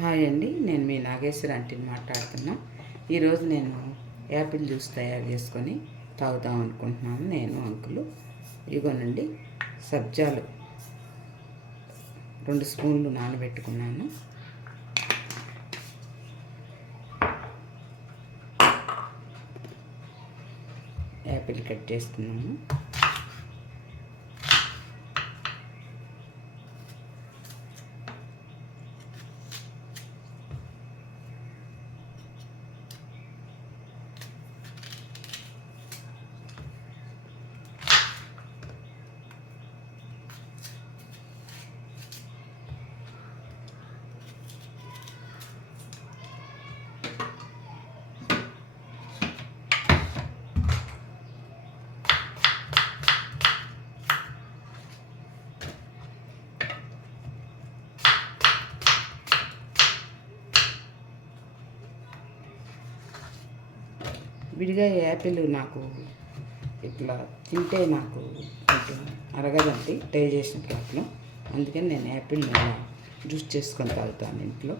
Hi అండి, నేను మీ నాగేశ్వర ఆంటీని మాట్లాడుతున్నా. ఈరోజు నేను యాపిల్ జ్యూస్ తయారు చేసుకొని తాగుదాం అనుకుంటున్నాను. నేను అంకులు ఇగోనండి, సబ్జాలు 2 స్పూన్లు నానబెట్టుకున్నాను. యాపిల్ కట్ చేస్తున్నాము. విడిగా యాపిల్ నాకు ఇట్లా తింటే నాకు కొంచెం అరగదండి డైజెషన్ ప్రాబ్లం. అందుకని నేను యాపిల్ జ్యూస్ చేసుకొని తాగుతాను ఇంట్లో.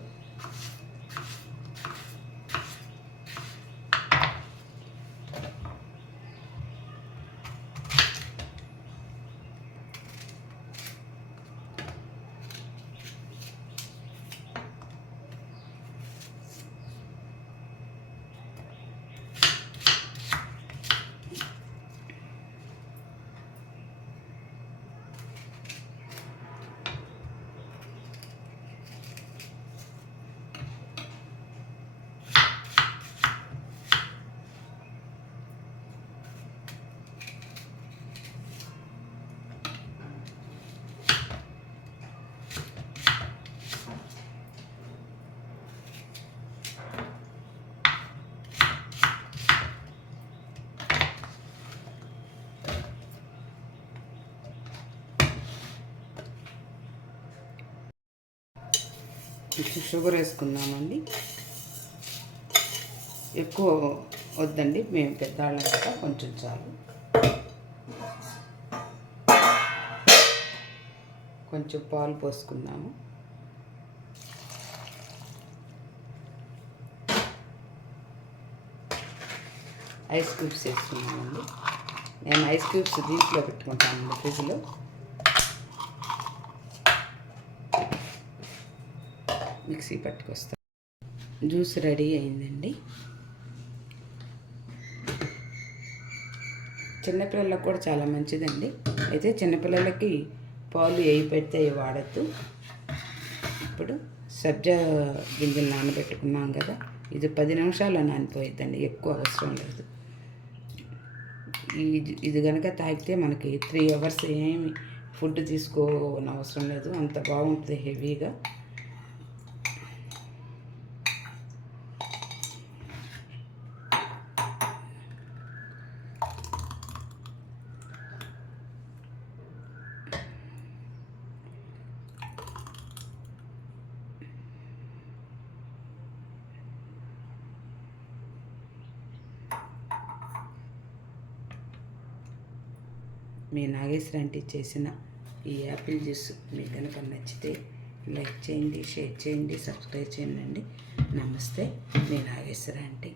షుగర్ వేసుకుందామండి. ఎక్కువ వద్దండి, మేము పెద్దవాళ్ళం కదా, కొంచెం చాలు. కొంచెం పాలు పోసుకుందాము. Ice cubes వేసుకున్నామండి. నేను ఐస్ క్యూబ్స్ దీంట్లో పెట్టుకుంటానండి, ఫ్రిడ్జ్లో. మిక్సీ పట్టుకొస్తాను. జ్యూస్ రెడీ అయిందండి. చిన్నపిల్లలకు కూడా చాలా మంచిదండి. అయితే చిన్నపిల్లలకి పాలు పెడితే వాడద్దు. ఇప్పుడు సబ్జా గింజలు నానబెట్టుకున్నాం కదా, ఇది 10 నిమిషాలు నానిపోయిద్దండి, ఎక్కువ అవసరం లేదు. ఇది కనుక తాగితే మనకి 3 అవర్స్ ఏమి ఫుడ్ తీసుకోని అవసరం లేదు, అంత బాగుంటుంది హెవీగా. మీ నాగేశ్వర ఆంటీ చేసిన ఈ యాపిల్ జ్యూస్ మీకు కనుక నచ్చితే లైక్ చేయండి, షేర్ చేయండి, సబ్స్క్రైబ్ చేయండి. నమస్తే, మీ నాగేశ్వర ఆంటీ.